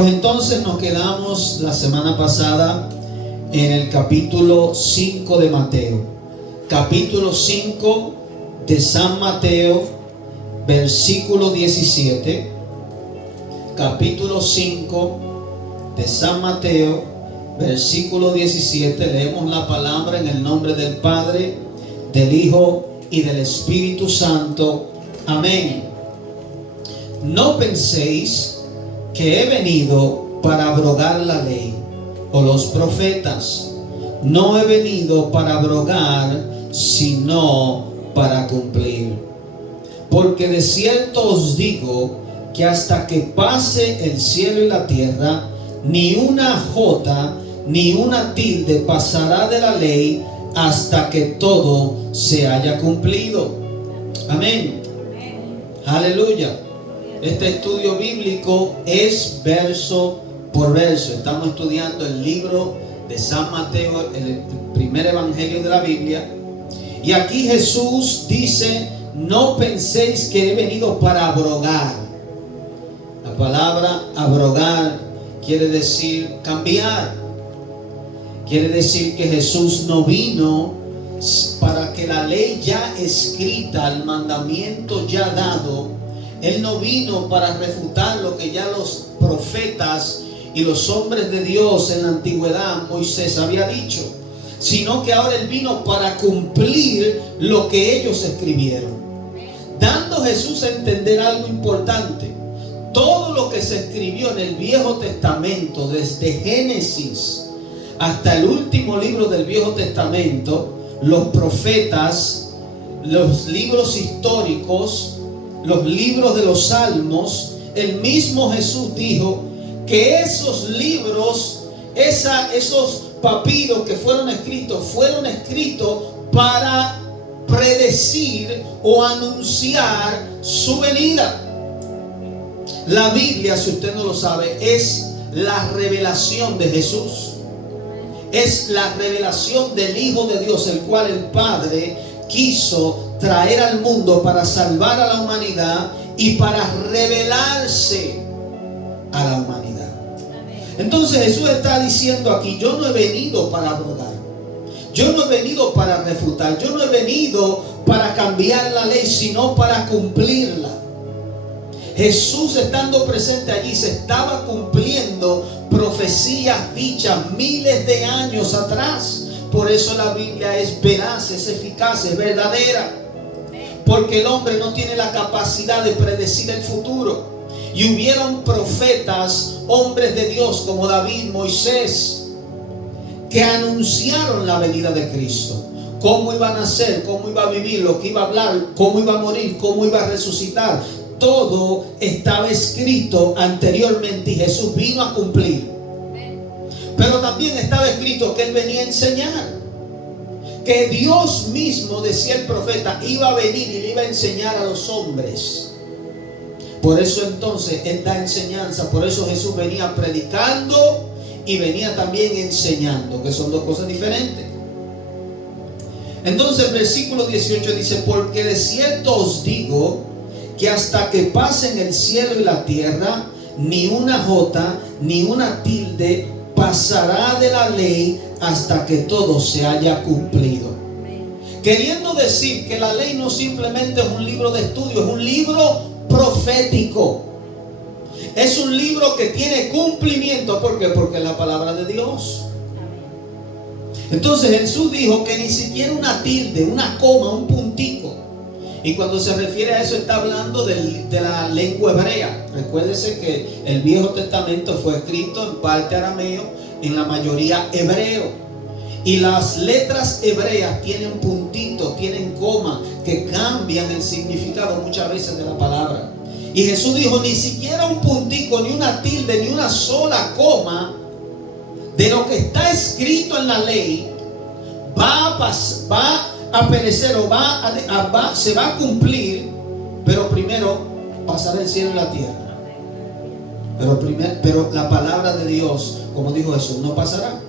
Pues entonces nos quedamos la semana pasada en el capítulo 5 de Mateo. Capítulo 5 de San Mateo, versículo 17. Capítulo 5 de San Mateo, versículo 17. Leemos la palabra en el nombre del Padre, del Hijo y del Espíritu Santo. Amén. No penséis que he venido para abrogar la ley o los profetas. No he venido para abrogar, sino para cumplir. Porque de cierto os digo que hasta que pase el cielo y la tierra, ni una jota ni una tilde pasará de la ley hasta que todo se haya cumplido. Amén. Aleluya. Este estudio bíblico es verso por verso. Estamos estudiando el libro de San Mateo, el primer evangelio de la Biblia. Y aquí Jesús dice: no penséis que he venido para abrogar. La palabra abrogar quiere decir cambiar. Quiere decir que Jesús no vino para que la ley ya escrita, el mandamiento ya dado, Él no vino para refutar lo que ya los profetas y los hombres de Dios en la antigüedad, Moisés había dicho, sino que ahora Él vino para cumplir lo que ellos escribieron. Dando Jesús a entender algo importante: todo lo que se escribió en el Viejo Testamento, desde Génesis hasta el último libro del Viejo Testamento, los profetas, los libros históricos, los libros de los salmos, el mismo Jesús dijo que esos libros, esos papiros que fueron escritos para predecir o anunciar su venida. La Biblia, si usted no lo sabe, es la revelación de Jesús. Es la revelación del Hijo de Dios, el cual el Padre quiso traer al mundo para salvar a la humanidad y para revelarse a la humanidad. Entonces Jesús está diciendo aquí: yo no he venido para abrogar, yo no he venido para refutar, yo no he venido para cambiar la ley, sino para cumplirla. Jesús, estando presente allí, se estaba cumpliendo profecías dichas miles de años atrás. Por eso la Biblia es veraz, es eficaz, es verdadera. Porque el hombre no tiene la capacidad de predecir el futuro. Y hubieron profetas, hombres de Dios como David, Moisés, que anunciaron la venida de Cristo. Cómo iba a nacer, cómo iba a vivir, lo que iba a hablar, cómo iba a morir, cómo iba a resucitar. Todo estaba escrito anteriormente y Jesús vino a cumplir. Pero también estaba escrito que Él venía a enseñar. Que Dios mismo, decía el profeta, iba a venir y le iba a enseñar a los hombres. Por eso entonces Él da enseñanza. Por eso Jesús venía predicando y venía también enseñando, que son dos cosas diferentes. Entonces el versículo 18 dice: porque de cierto os digo que hasta que pasen el cielo y la tierra, ni una jota ni una tilde pasará de la ley hasta que todo se haya cumplido. Queriendo decir que la ley no simplemente es un libro de estudio, es un libro profético. Es un libro que tiene cumplimiento. ¿Por qué? Porque es la palabra de Dios. Entonces Jesús dijo que ni siquiera una tilde, una coma, un puntico. Y cuando se refiere a eso está hablando de la lengua hebrea. Recuérdese que el Viejo Testamento fue escrito en parte arameo, en la mayoría hebreo. Y las letras hebreas tienen puntitos, tienen coma, que cambian el significado muchas veces de la palabra. Y Jesús dijo: ni siquiera un puntico, ni una tilde, ni una sola coma de lo que está escrito en la ley va a perecer o se va a cumplir, pero primero pasará el cielo y la tierra. Pero la palabra de Dios, como dijo Jesús, no pasará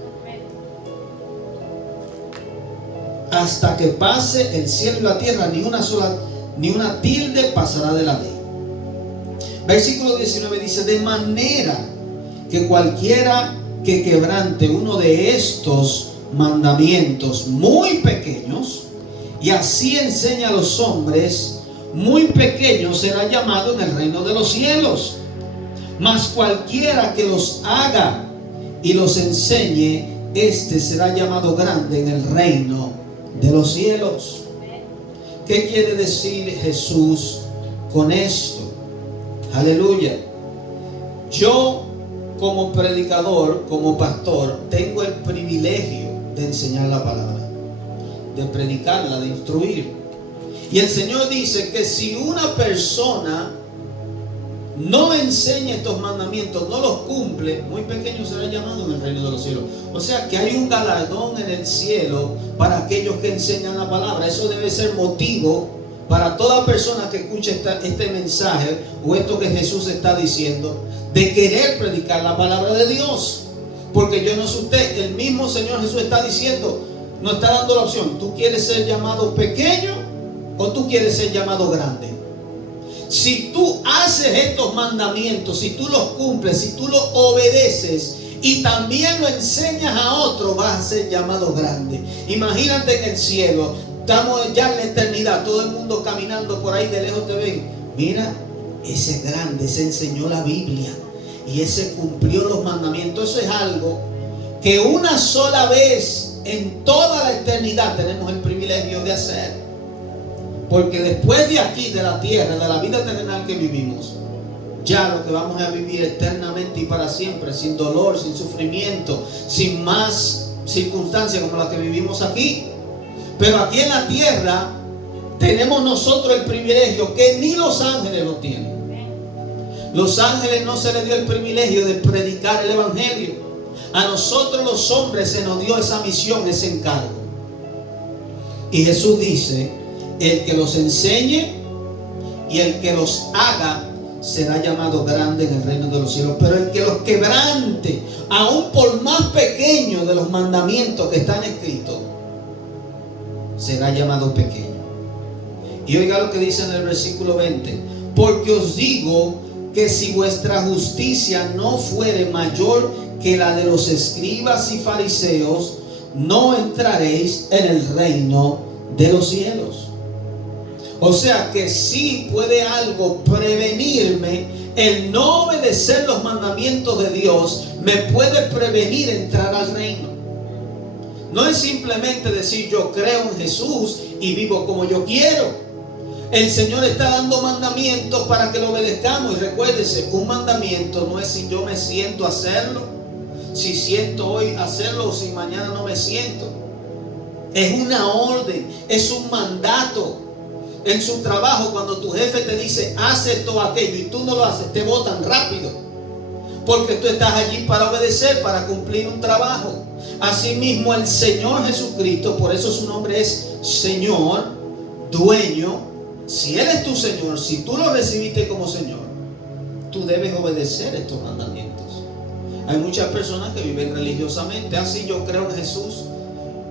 hasta que pase el cielo y la tierra. Ni una tilde pasará de la ley. Versículo 19 dice: de manera que cualquiera que quebrante uno de estos mandamientos muy pequeños y así enseña a los hombres muy pequeños, será llamado en el reino de los cielos. Mas cualquiera que los haga y los enseñe, este será llamado grande en el reino de los cielos. ¿Qué quiere decir Jesús con esto? Aleluya. Yo, como predicador, como pastor, tengo el privilegio de enseñar la palabra, de predicarla, de instruir. Y el Señor dice que si una persona no enseña estos mandamientos, no los cumple, muy pequeño será llamado en el reino de los cielos. O sea que hay un galardón en el cielo para aquellos que enseñan la palabra. Eso debe ser motivo para toda persona que escuche este mensaje o esto que Jesús está diciendo, de querer predicar la palabra de Dios. Porque yo no sé usted, el mismo Señor Jesús está diciendo, nos está dando la opción: ¿tú quieres ser llamado pequeño o tú quieres ser llamado grande? Si tú haces estos mandamientos, si tú los cumples, si tú los obedeces y también lo enseñas a otro, vas a ser llamado grande. Imagínate en el cielo, estamos ya en la eternidad, todo el mundo caminando por ahí, de lejos te ven. Mira, ese es grande, ese enseñó la Biblia y ese cumplió los mandamientos. Eso es algo que una sola vez en toda la eternidad tenemos el privilegio de hacer. Porque después de aquí, de la tierra, de la vida terrenal que vivimos, ya lo que vamos a vivir eternamente y para siempre, sin dolor, sin sufrimiento, sin más circunstancias como la que vivimos aquí. Pero aquí en la tierra tenemos nosotros el privilegio que ni los ángeles lo tienen. Los ángeles no se les dio el privilegio de predicar el evangelio. A nosotros los hombres se nos dio esa misión, ese encargo. Y Jesús dice: el que los enseñe y el que los haga será llamado grande en el reino de los cielos. Pero el que los quebrante, aún por más pequeño de los mandamientos que están escritos, será llamado pequeño. Y oiga lo que dice en el versículo 20: porque os digo que si vuestra justicia no fuere mayor que la de los escribas y fariseos, no entraréis en el reino de los cielos. O sea que sí puede algo prevenirme, el no obedecer los mandamientos de Dios me puede prevenir entrar al reino. No es simplemente decir yo creo en Jesús y vivo como yo quiero. El Señor está dando mandamientos para que lo obedezcamos. Y recuérdese, un mandamiento no es si yo me siento a hacerlo, si siento hoy hacerlo o si mañana no me siento. Es una orden, es un mandato. En su trabajo, cuando tu jefe te dice haz esto o aquello y tú no lo haces, te botan rápido, porque tú estás allí para obedecer, para cumplir un trabajo. Asimismo el Señor Jesucristo, por eso su nombre es Señor, dueño. Si Él es tu Señor, si tú lo recibiste como Señor, tú debes obedecer estos mandamientos. Hay muchas personas que viven religiosamente, así yo creo en Jesús,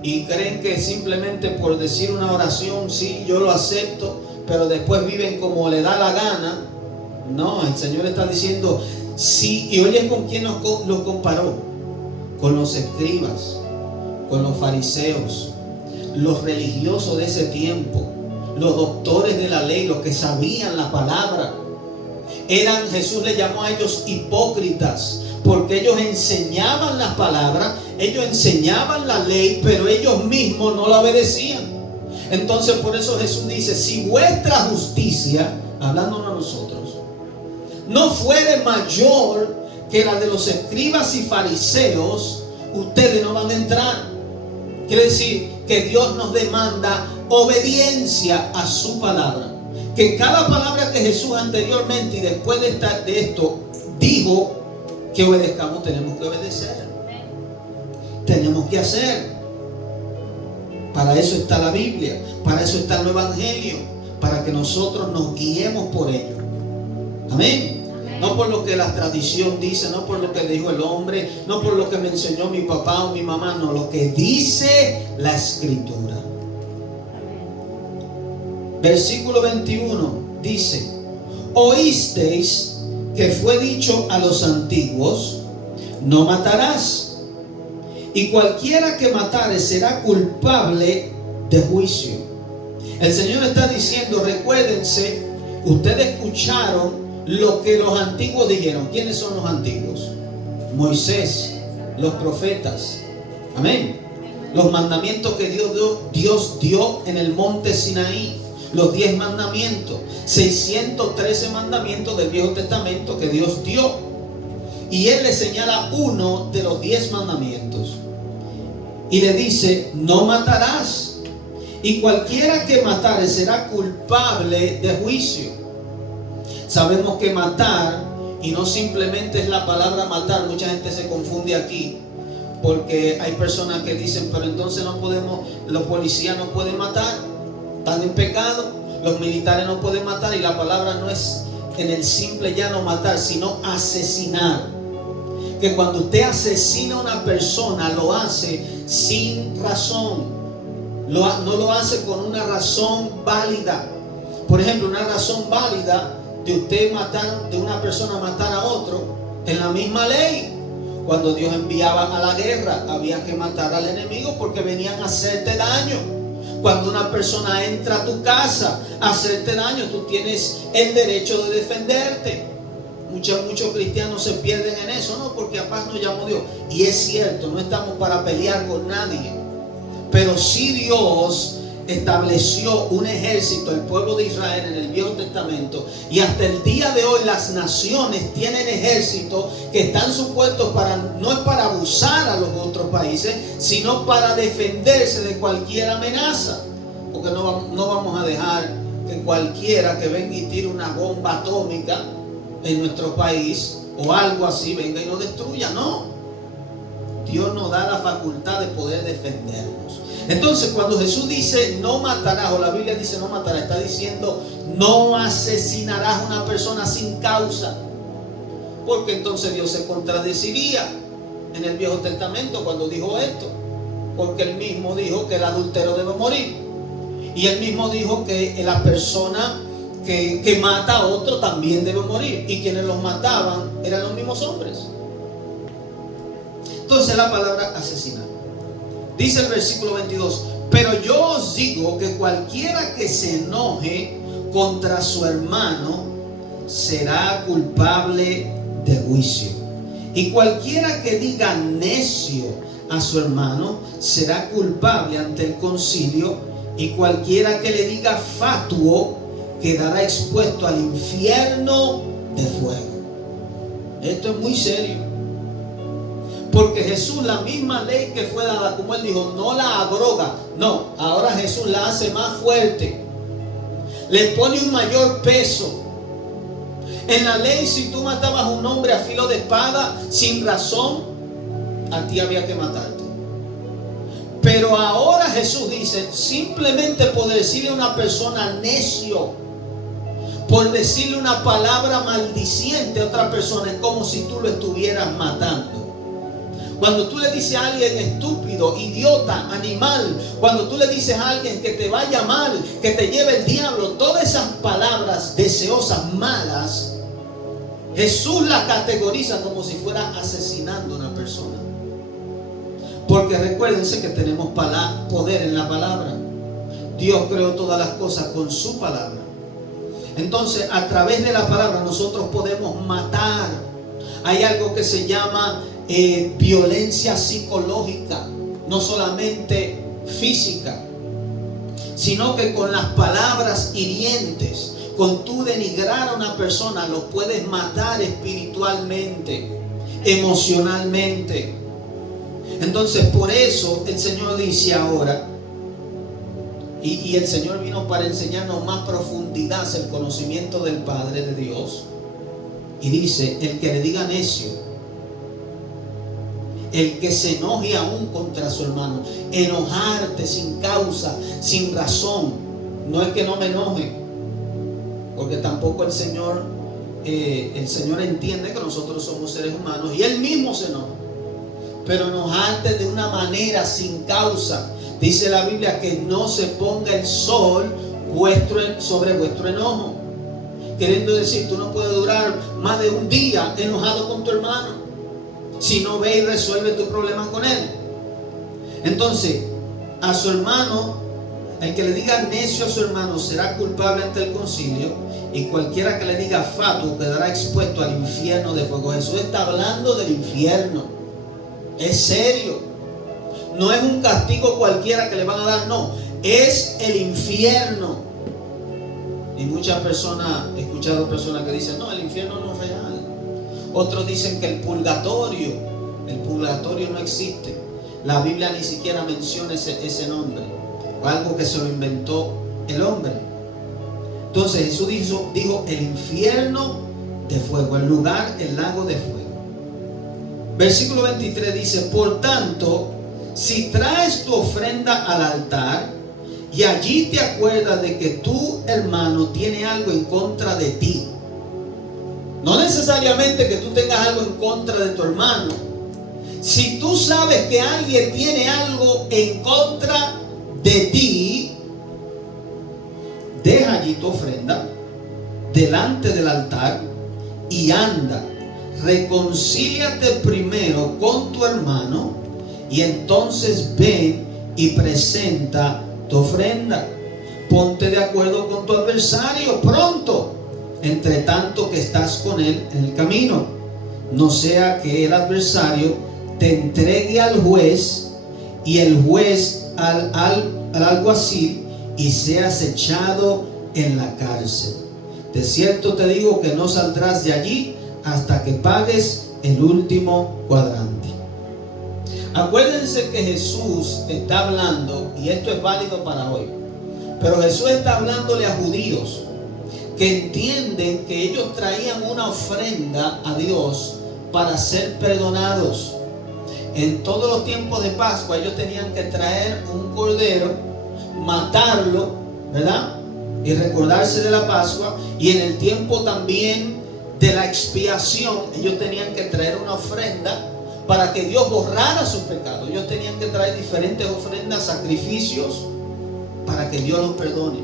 y creen que simplemente por decir una oración, sí, yo lo acepto, pero después viven como le da la gana. No, el Señor está diciendo, sí, y oye con quién lo comparó: con los escribas, con los fariseos, los religiosos de ese tiempo, los doctores de la ley, los que sabían la palabra. Jesús le llamó a ellos hipócritas, porque ellos enseñaban las palabras, ellos enseñaban la ley, pero ellos mismos no la obedecían. Entonces por eso Jesús dice: si vuestra justicia, hablándonos a nosotros, no fuere mayor que la de los escribas y fariseos, ustedes no van a entrar. Quiere decir que Dios nos demanda obediencia a su palabra. Que cada palabra que Jesús anteriormente y después de esto dijo que obedezcamos, tenemos que obedecer. Tenemos que hacer. Para eso está la Biblia, para eso está el Evangelio, para que nosotros nos guiemos por ello. Amén. No por lo que la tradición dice, no por lo que dijo el hombre, no por lo que me enseñó mi papá o mi mamá, no, lo que dice la Escritura. Versículo 21 dice: oísteis que fue dicho a los antiguos: no matarás. Y cualquiera que matare será culpable de juicio. El Señor está diciendo, recuérdense, ustedes escucharon lo que los antiguos dijeron. ¿Quiénes son los antiguos? Moisés, los profetas. Amén. Los mandamientos que Dios dio en el monte Sinaí. Los 10 mandamientos. 613 mandamientos del Viejo Testamento que Dios dio. Y Él le señala uno de los 10 mandamientos. Y le dice, no matarás. Y cualquiera que matare será culpable de juicio. Sabemos que matar, y no simplemente es la palabra matar, mucha gente se confunde aquí, porque hay personas que dicen, pero entonces no podemos, los policías no pueden matar, están en pecado, los militares no pueden matar, y la palabra no es en el simple llano matar, sino asesinar. Que cuando usted asesina a una persona, lo hace sin razón. No lo hace con una razón válida. Por ejemplo, una razón válida de usted matar, de una persona matar a otro, en la misma ley. Cuando Dios enviaba a la guerra, había que matar al enemigo porque venían a hacerte daño. Cuando una persona entra a tu casa a hacerte daño, tú tienes el derecho de defenderte. Muchos cristianos se pierden en eso, ¿no? Porque a paz nos llamó Dios. Y es cierto, no estamos para pelear con nadie. Pero sí Dios estableció un ejército, el pueblo de Israel en el Viejo Testamento, y hasta el día de hoy las naciones tienen ejércitos que están supuestos para, no es para abusar a los otros países, sino para defenderse de cualquier amenaza. Porque no vamos a dejar que cualquiera que venga y tire una bomba atómica en nuestro país o algo así venga y nos destruya. No, Dios nos da la facultad de poder defendernos. Entonces, cuando Jesús dice no matarás, o la Biblia dice no matarás, está diciendo no asesinarás a una persona sin causa. Porque entonces Dios se contradeciría en el Viejo Testamento cuando dijo esto. Porque Él mismo dijo que el adúltero debe morir. Y Él mismo dijo que la persona que mata a otro también debe morir. Y quienes los mataban eran los mismos hombres. Entonces la palabra asesinar. Dice el versículo 22, pero yo os digo que cualquiera que se enoje contra su hermano será culpable de juicio. Y cualquiera que diga necio a su hermano será culpable ante el concilio. Y cualquiera que le diga fatuo quedará expuesto al infierno de fuego. Esto es muy serio. Porque Jesús, la misma ley que fue dada, como Él dijo, no la abroga. No, ahora Jesús la hace más fuerte. Le pone un mayor peso. En la ley, si tú matabas a un hombre a filo de espada, sin razón, a ti había que matarte. Pero ahora Jesús dice, simplemente por decirle a una persona necio, por decirle una palabra maldiciente a otra persona, es como si tú lo estuvieras matando. Cuando tú le dices a alguien estúpido, idiota, animal, cuando tú le dices a alguien que te vaya mal, que te lleve el diablo, todas esas palabras deseosas, malas, Jesús las categoriza como si fuera asesinando a una persona. Porque recuérdense que tenemos poder en la palabra. Dios creó todas las cosas con su palabra. Entonces, a través de la palabra nosotros podemos matar. Hay algo que se llama violencia psicológica, no solamente física, sino que con las palabras hirientes, con tú denigrar a una persona, lo puedes matar espiritualmente, emocionalmente. Entonces, por eso el Señor dice ahora, y el Señor vino para enseñarnos más profundidad el conocimiento del Padre de Dios, y dice, el que le diga necio, el que se enoje aún contra su hermano, enojarte sin causa, sin razón. No es que no me enoje, porque tampoco el Señor entiende que nosotros somos seres humanos y Él mismo se enoja. Pero enojarte de una manera sin causa, dice la Biblia que no se ponga el sol sobre vuestro enojo. Queriendo decir, tú no puedes durar más de un día enojado con tu hermano. si no ve y resuelve tu problema con él. Entonces, a su hermano, el que le diga necio a su hermano será culpable ante el concilio, y cualquiera que le diga fatuo quedará expuesto al infierno de fuego. Jesús está hablando del infierno. Es serio. No es un castigo cualquiera que le van a dar, no. Es el infierno. Y muchas personas, he escuchado personas que dicen, no, el infierno no es real. Otros dicen que el purgatorio no existe. La Biblia ni siquiera menciona ese nombre. Algo que se lo inventó el hombre. Entonces Jesús dijo el infierno de fuego, el lugar, el lago de fuego. Versículo 23 dice, por tanto, si traes tu ofrenda al altar y allí te acuerdas de que tu hermano tiene algo en contra de ti, no necesariamente que tú tengas algo en contra de tu hermano. Si tú sabes que alguien tiene algo en contra de ti, deja allí tu ofrenda delante del altar y anda, reconcíliate primero con tu hermano y entonces ven y presenta tu ofrenda. Ponte de acuerdo con tu adversario pronto, entre tanto que estás con él en el camino, no sea que el adversario te entregue al juez y el juez al alguacil y seas echado en la cárcel. De cierto te digo que no saldrás de allí hasta que pagues el último cuadrante. Acuérdense que Jesús está hablando, y esto es válido para hoy, pero Jesús está hablándole a judíos que entienden que ellos traían una ofrenda a Dios para ser perdonados. En todos los tiempos de Pascua ellos tenían que traer un cordero, matarlo, ¿verdad? Y recordarse de la Pascua. Y en el tiempo también de la expiación ellos tenían que traer una ofrenda para que Dios borrara sus pecados. Ellos tenían que traer diferentes ofrendas, sacrificios, para que Dios los perdone,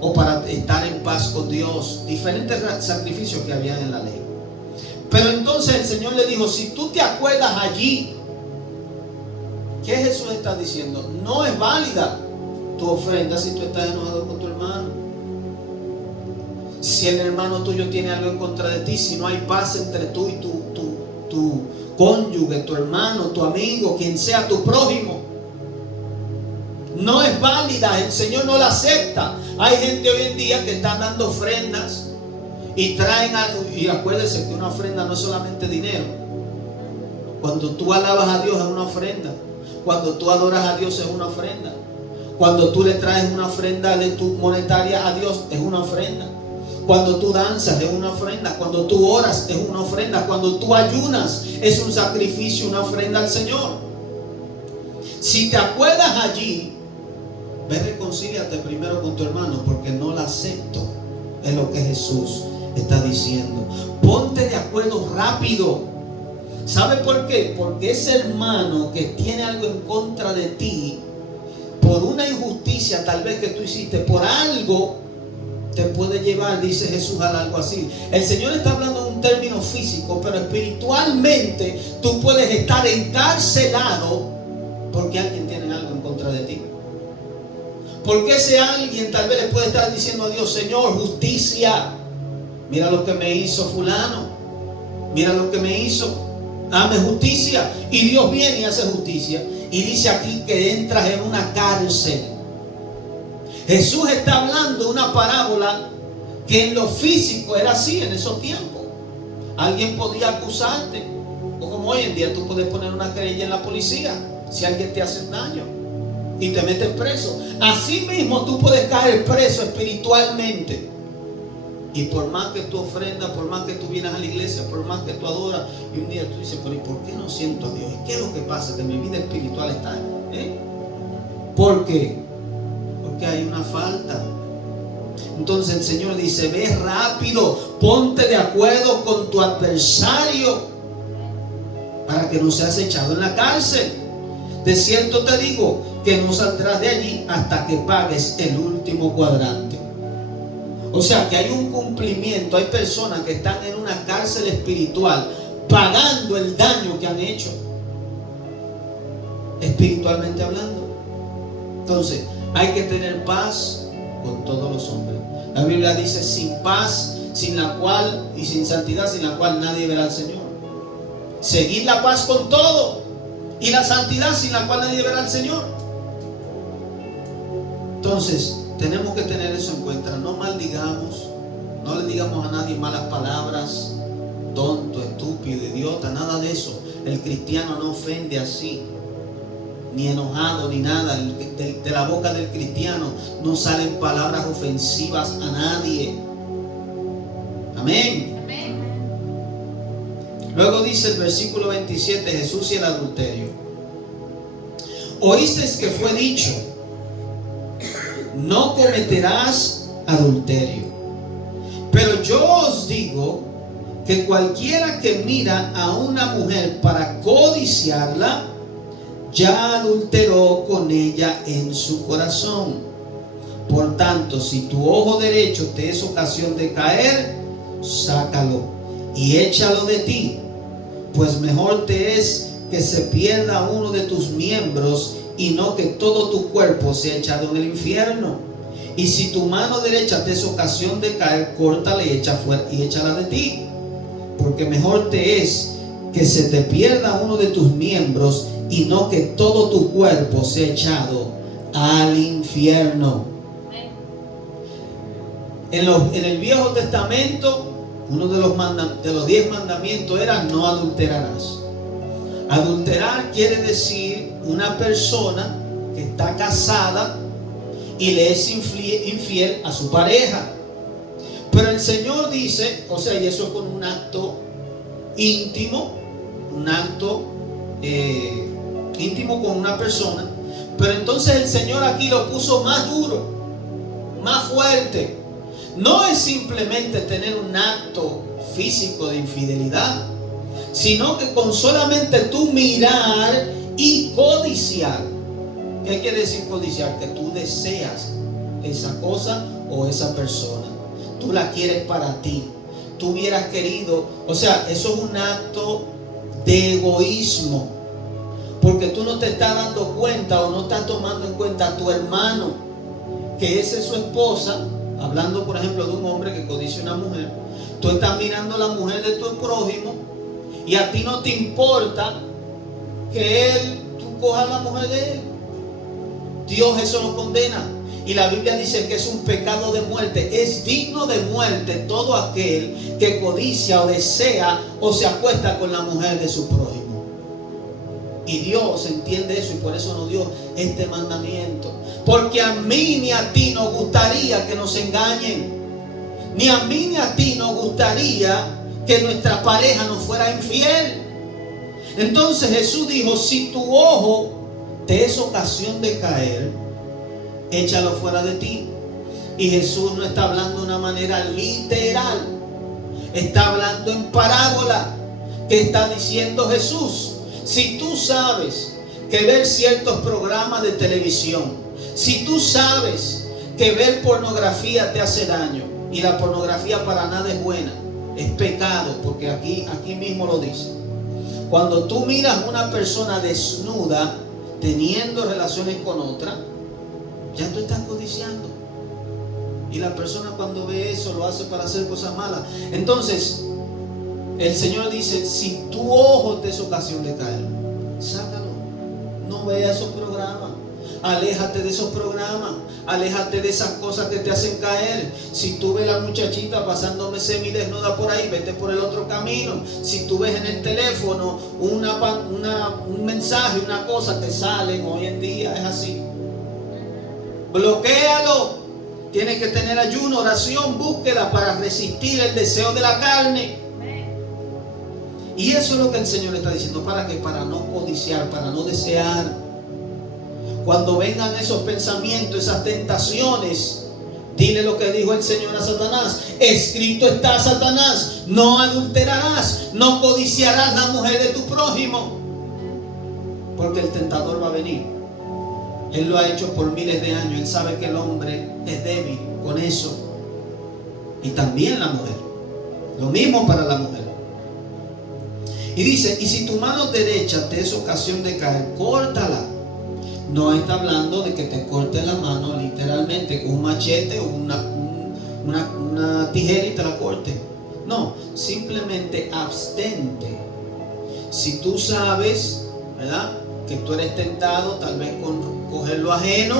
o para estar en paz con Dios. Diferentes sacrificios que había en la ley. Pero entonces el Señor le dijo, si tú te acuerdas allí, ¿qué Jesús está diciendo? No es válida tu ofrenda si tú estás enojado con tu hermano. Si el hermano tuyo tiene algo en contra de ti, si no hay paz entre tú y tu cónyuge, tu hermano, tu amigo, quien sea tu prójimo, no es válida. El Señor no la acepta. Hay gente hoy en día que está dando ofrendas y traen algo. Y acuérdense que una ofrenda no es solamente dinero. Cuando tú alabas a Dios es una ofrenda. Cuando tú adoras a Dios es una ofrenda. Cuando tú le traes una ofrenda de tu monetaria a Dios es una ofrenda. Cuando tú danzas es una ofrenda. Cuando tú oras es una ofrenda. Cuando tú ayunas es un sacrificio, una ofrenda al Señor. Si te acuerdas allí, ve, reconcíliate primero con tu hermano, porque no la acepto. Es lo que Jesús está diciendo. Ponte de acuerdo rápido. ¿Sabe por qué? Porque ese hermano que tiene algo en contra de ti, por una injusticia tal vez que tú hiciste, por algo, te puede llevar, dice Jesús, al algo así. El Señor está hablando en un término físico, pero espiritualmente tú puedes estar encarcelado porque alguien tiene algo en contra de ti. Porque ese alguien tal vez le puede estar diciendo a Dios, Señor, justicia. Mira lo que me hizo fulano. Mira lo que me hizo. Dame justicia. Y Dios viene y hace justicia. Y dice aquí que entras en una cárcel. Jesús está hablando de una parábola que en lo físico era así en esos tiempos. Alguien podía acusarte. O como hoy en día tú puedes poner una querella en la policía si alguien te hace daño y te meten preso. Así mismo tú puedes caer preso espiritualmente. Y por más que tú ofrendas, por más que tú vienes a la iglesia, por más que tú adoras, y un día tú dices, pero ¿y por qué no siento a Dios? ¿Y qué es lo que pasa? Que mi vida espiritual está ¿Por qué? Porque hay una falta. Entonces el Señor dice, ve rápido, ponte de acuerdo con tu adversario para que no seas echado en la cárcel. De cierto te digo que no saldrás de allí hasta que pagues el último cuadrante. O sea que hay un cumplimiento. Hay personas que están en una cárcel espiritual pagando el daño que han hecho, espiritualmente hablando. Entonces, hay que tener paz con todos los hombres. La Biblia dice: sin paz, sin la cual, y sin santidad, sin la cual nadie verá al Señor. Seguir la paz con todo, y la santidad sin la cual nadie verá al Señor. Entonces, tenemos que tener eso en cuenta. No maldigamos, no le digamos a nadie malas palabras, tonto, estúpido, idiota, nada de eso. El cristiano no ofende así, ni enojado, ni nada. De la boca del cristiano no salen palabras ofensivas a nadie. Amén. Amén. Luego dice el versículo 27, Jesús y el adulterio. Oísteis que fue dicho: no cometerás adulterio. Pero yo os digo que cualquiera que mira a una mujer para codiciarla, ya adulteró con ella en su corazón. Por tanto, si tu ojo derecho te es ocasión de caer, sácalo y échalo de ti, pues mejor te es que se pierda uno de tus miembros y no que todo tu cuerpo sea echado en el infierno. Y si tu mano derecha te es ocasión de caer, córtala y échala de ti, porque mejor te es que se te pierda uno de tus miembros y no que todo tu cuerpo sea echado al infierno. En el Viejo Testamento, uno de los 10 mandamientos era: no adulterarás. Adulterar quiere decir una persona que está casada y le es infiel a su pareja. Pero el Señor dice, o sea, y eso es con un acto íntimo, íntimo con una persona. Pero entonces el Señor aquí lo puso más duro, más fuerte. No es simplemente tener un acto físico de infidelidad, sino que con solamente tú mirar y codiciar. ¿Qué quiere decir codiciar? Que tú deseas esa cosa o esa persona. Tú la quieres para ti. Tú hubieras querido, o sea, eso es un acto de egoísmo, porque tú no te estás dando cuenta o no estás tomando en cuenta a tu hermano, que esa es su esposa. Hablando, por ejemplo, de un hombre que codicia a una mujer. Tú estás mirando a la mujer de tu prójimo y a ti no te importa que tú cojas la mujer de él. Dios eso lo condena. Y la Biblia dice que es un pecado de muerte. Es digno de muerte todo aquel que codicia o desea o se acuesta con la mujer de su prójimo. Y Dios entiende eso, y por eso nos dio este mandamiento. Porque a mí ni a ti nos gustaría que nos engañen. Ni a mí ni a ti nos gustaría que nuestra pareja nos fuera infiel. Entonces Jesús dijo: si tu ojo te es ocasión de caer, échalo fuera de ti. Y Jesús no está hablando de una manera literal, está hablando en parábola. ¿Qué está diciendo Jesús? Si tú sabes que ver ciertos programas de televisión, si tú sabes que ver pornografía te hace daño, y la pornografía para nada es buena, es pecado, porque aquí mismo lo dice. Cuando tú miras a una persona desnuda teniendo relaciones con otra, ya tú estás codiciando. Y la persona cuando ve eso lo hace para hacer cosas malas. Entonces el Señor dice: si tu ojo te es ocasión de caer, sácalo. No veas esos programas. Aléjate de esos programas. Aléjate de esas cosas que te hacen caer. Si tú ves a la muchachita pasándome semidesnuda por ahí, vete por el otro camino. Si tú ves en el teléfono un mensaje, una cosa, te salen. Hoy en día es así. Bloquéalo. Tienes que tener ayuno, oración, búsqueda para resistir el deseo de la carne. Y eso es lo que el Señor está diciendo. ¿Para qué? Para no codiciar, para no desear. Cuando vengan esos pensamientos, esas tentaciones, dile lo que dijo el Señor a Satanás: escrito está, Satanás, no adulterarás, no codiciarás la mujer de tu prójimo. Porque el tentador va a venir. Él lo ha hecho por miles de años. Él sabe que el hombre es débil con eso. Y también la mujer. Lo mismo para la mujer. Y dice, y si tu mano derecha te es ocasión de caer, córtala. No está hablando de que te corte la mano literalmente con un machete o una tijera y te la corte. No, simplemente abstente. Si tú sabes, ¿verdad?, que tú eres tentado tal vez con coger lo ajeno,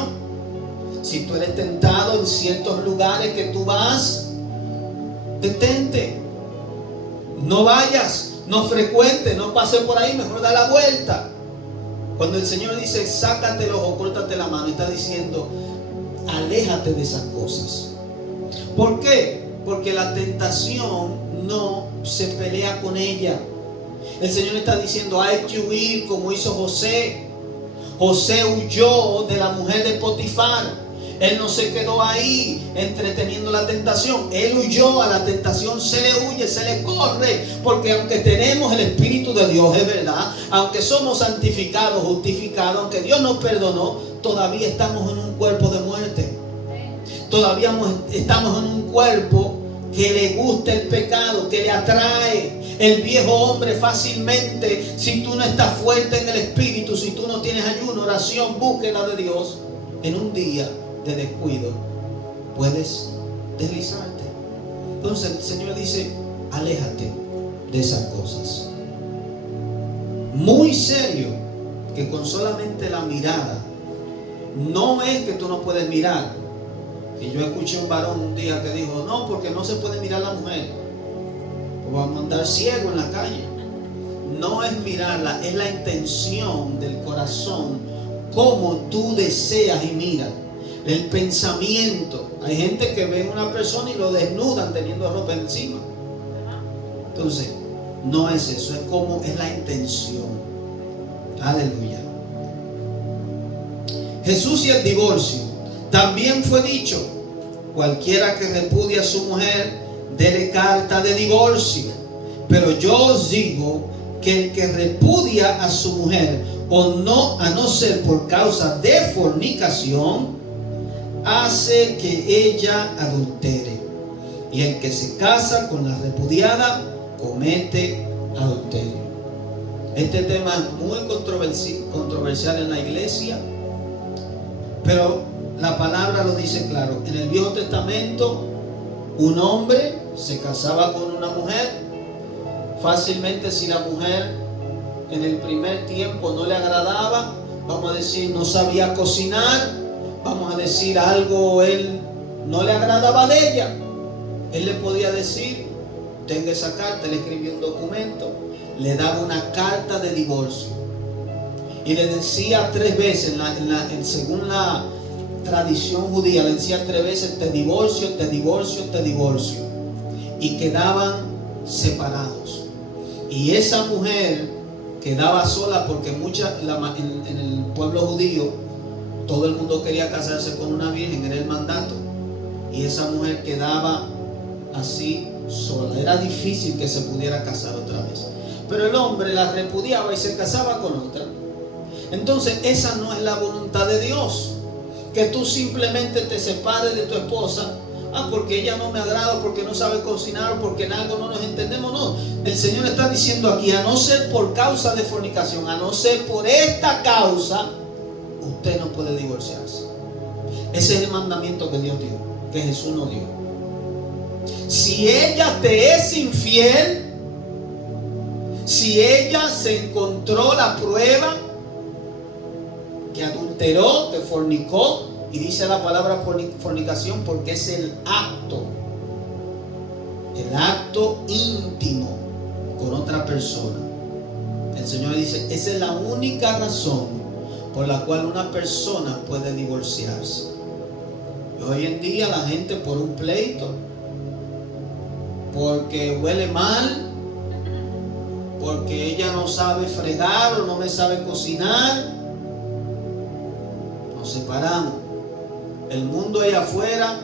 si tú eres tentado en ciertos lugares que tú vas, detente. No vayas, no frecuentes, no pases por ahí, mejor da la vuelta. Cuando el Señor dice sácate el ojo, córtate la mano, está diciendo aléjate de esas cosas. ¿Por qué? Porque la tentación no se pelea con ella. El Señor está diciendo hay que huir como hizo José. José huyó de la mujer de Potifar. Él no se quedó ahí entreteniendo la tentación. Él huyó a la tentación, se le huye, se le corre. Porque aunque tenemos el Espíritu de Dios, es verdad, aunque somos santificados, justificados, aunque Dios nos perdonó, todavía estamos en un cuerpo de muerte. Todavía estamos en un cuerpo que le gusta el pecado, que le atrae. El viejo hombre fácilmente, si tú no estás fuerte en el Espíritu, si tú no tienes ayuno, oración, búsqueda de Dios, en un día de descuido puedes deslizarte. Entonces el Señor dice aléjate de esas cosas. Muy serio, que con solamente la mirada, no es que tú no puedes mirar. Y yo escuché un varón un día que dijo no, porque no se puede mirar a la mujer, pues vamos a andar ciego en la calle. No es mirarla, es la intención del corazón, cómo tú deseas y miras. El pensamiento. Hay gente que ve a una persona y lo desnudan teniendo ropa encima. Entonces, no es eso, es como es la intención. Aleluya. Jesús y el divorcio. También fue dicho, cualquiera que repudia a su mujer, dele carta de divorcio. Pero yo os digo que el que repudia a su mujer, o no, a no ser por causa de fornicación, hace que ella adultere. Y el que se casa con la repudiada comete adulterio. Este tema es muy controversial en la iglesia, pero la palabra lo dice claro. En el Viejo Testamento, un hombre se casaba con una mujer. Fácilmente, si la mujer en el primer tiempo no le agradaba, vamos a decir, no sabía cocinar, vamos a decir algo, él no le agradaba de ella, él le podía decir, tenga esa carta, le escribió un documento, le daba una carta de divorcio y le decía 3 veces, según la tradición judía, le decía 3 veces, te divorcio, te divorcio, te divorcio, y quedaban separados. Y esa mujer quedaba sola porque en el pueblo judío todo el mundo quería casarse con una virgen, era el mandato. Y esa mujer quedaba así sola. Era difícil que se pudiera casar otra vez. Pero el hombre la repudiaba y se casaba con otra. Entonces esa no es la voluntad de Dios. Que tú simplemente te separes de tu esposa. Porque ella no me agrada, porque no sabe cocinar, o porque en algo no nos entendemos. No, el Señor está diciendo aquí, a no ser por causa de fornicación, a no ser por esta causa, usted no puede divorciarse. Ese es el mandamiento que Dios dio, que Jesús nos dio. Si ella te es infiel, si ella se encontró la prueba que adulteró, que fornicó, y dice la palabra fornicación porque es el acto íntimo con otra persona. El Señor dice, esa es la única razón por la cual una persona puede divorciarse. Y hoy en día la gente por un pleito, porque huele mal, porque ella no sabe fregar o no me sabe cocinar, nos separamos. El mundo allá afuera,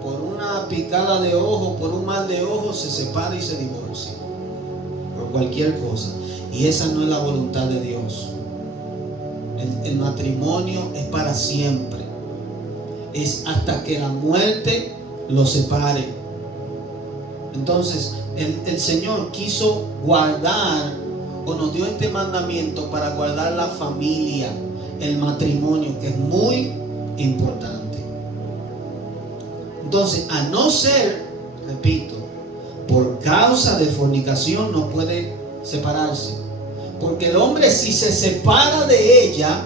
por una picada de ojo, por un mal de ojo, se separa y se divorcia. Por cualquier cosa. Y esa no es la voluntad de Dios. El matrimonio es para siempre. Es hasta que la muerte los separe. Entonces, el Señor quiso guardar o nos dio este mandamiento para guardar la familia, el matrimonio, que es muy importante. Entonces, a no ser, repito, por causa de fornicación, no puede separarse. Porque el hombre, si se separa de ella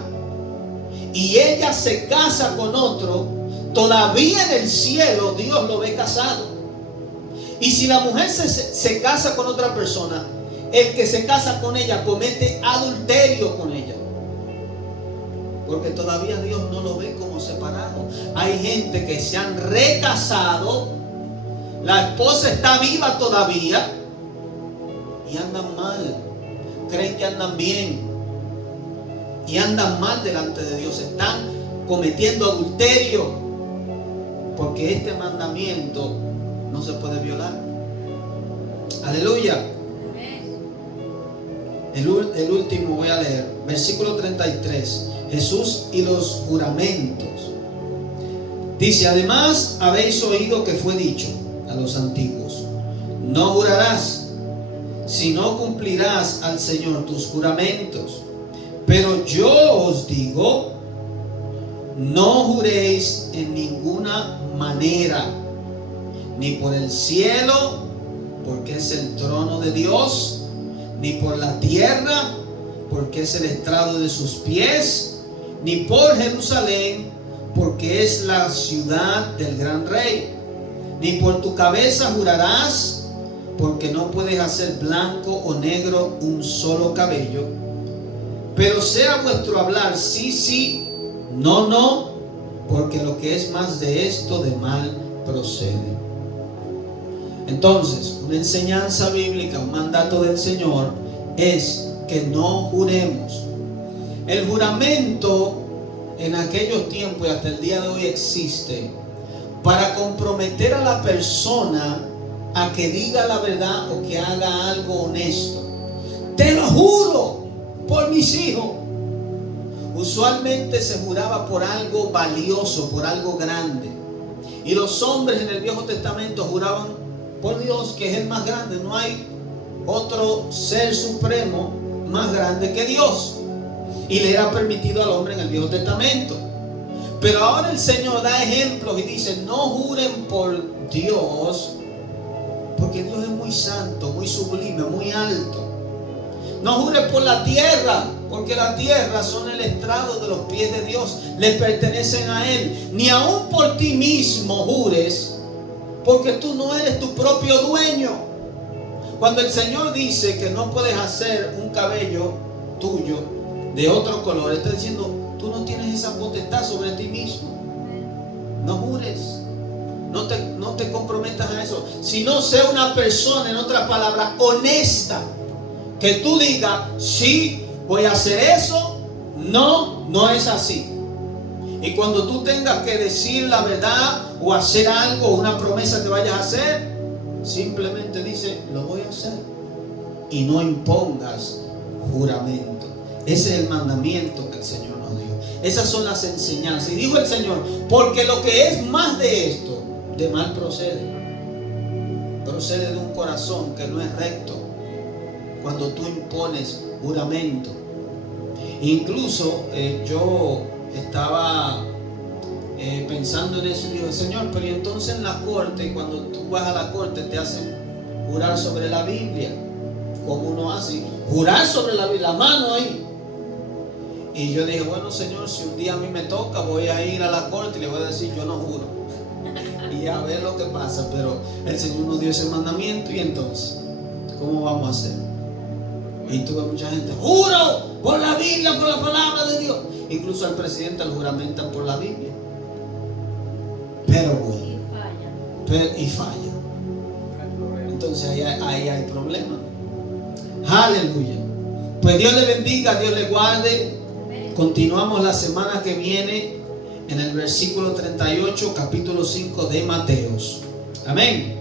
y ella se casa con otro, todavía en el cielo Dios lo ve casado. Y si la mujer se casa con otra persona, el que se casa con ella comete adulterio con ella. Porque todavía Dios no lo ve como separado. Hay gente que se han recasado, la esposa está viva todavía y andan mal. Creen que andan bien y andan mal delante de Dios. Están cometiendo adulterio, porque este mandamiento no se puede violar. Aleluya. El último voy a leer, versículo 33. Jesús y los juramentos. Dice: además habéis oído que fue dicho a los antiguos: no jurarás, sino cumplirás al Señor tus juramentos. Pero yo os digo, no juréis en ninguna manera, ni por el cielo, porque es el trono de Dios, ni por la tierra, porque es el estrado de sus pies, ni por Jerusalén, porque es la ciudad del gran rey. Ni por tu cabeza jurarás, porque no puedes hacer blanco o negro un solo cabello. Pero sea vuestro hablar sí, sí, no, no, porque lo que es más de esto de mal procede. Entonces, una enseñanza bíblica, un mandato del Señor es que no juremos. El juramento en aquellos tiempos y hasta el día de hoy existe para comprometer a la persona a que diga la verdad o que haga algo honesto. Te lo juro por mis hijos. Usualmente se juraba por algo valioso, por algo grande. Y los hombres en el Viejo Testamento juraban por Dios, que es el más grande. No hay otro ser supremo más grande que Dios. Y le era permitido al hombre en el Viejo Testamento. Pero ahora el Señor da ejemplos y dice: no juren por Dios, porque Dios es muy santo, muy sublime, muy alto. No juren por la tierra, porque la tierra son el estrado de los pies de Dios, le pertenecen a Él. Ni aun por ti mismo jures, porque tú no eres tu propio dueño. Cuando el Señor dice que no puedes hacer un cabello tuyo de otro color, está diciendo: tú no tienes esa potestad sobre ti mismo. No jures, no te comprometas a eso. Si no, sea una persona, en otras palabras, honesta, que tú digas: sí, voy a hacer eso. No, no es así. Y cuando tú tengas que decir la verdad o hacer algo, una promesa que vayas a hacer, simplemente dice: lo voy a hacer. Y no impongas juramento. Ese es el mandamiento que el Señor nos dio. Esas son las enseñanzas. Y dijo el Señor: porque lo que es más de esto, de mal procede. Procede de un corazón que no es recto. Cuando tú impones juramento. Incluso yo estaba pensando en eso y digo: Señor, pero entonces en la corte, cuando tú vas a la corte, te hacen jurar sobre la Biblia. ¿Cómo uno hace? Jurar sobre la Biblia, la mano ahí. Y yo dije: bueno, Señor, si un día a mí me toca, voy a ir a la corte y le voy a decir: yo no juro. Y a ver lo que pasa. Pero el Señor nos dio ese mandamiento, y entonces, ¿cómo vamos a hacer? Y tuve mucha gente: juro por la Biblia, por la palabra de Dios. Incluso al presidente lo juramentan por la Biblia. Pero bueno, y falla. Entonces ahí hay problema. Aleluya. Pues Dios le bendiga, Dios le guarde. Continuamos la semana que viene en el versículo 38, capítulo 5 de Mateos. Amén.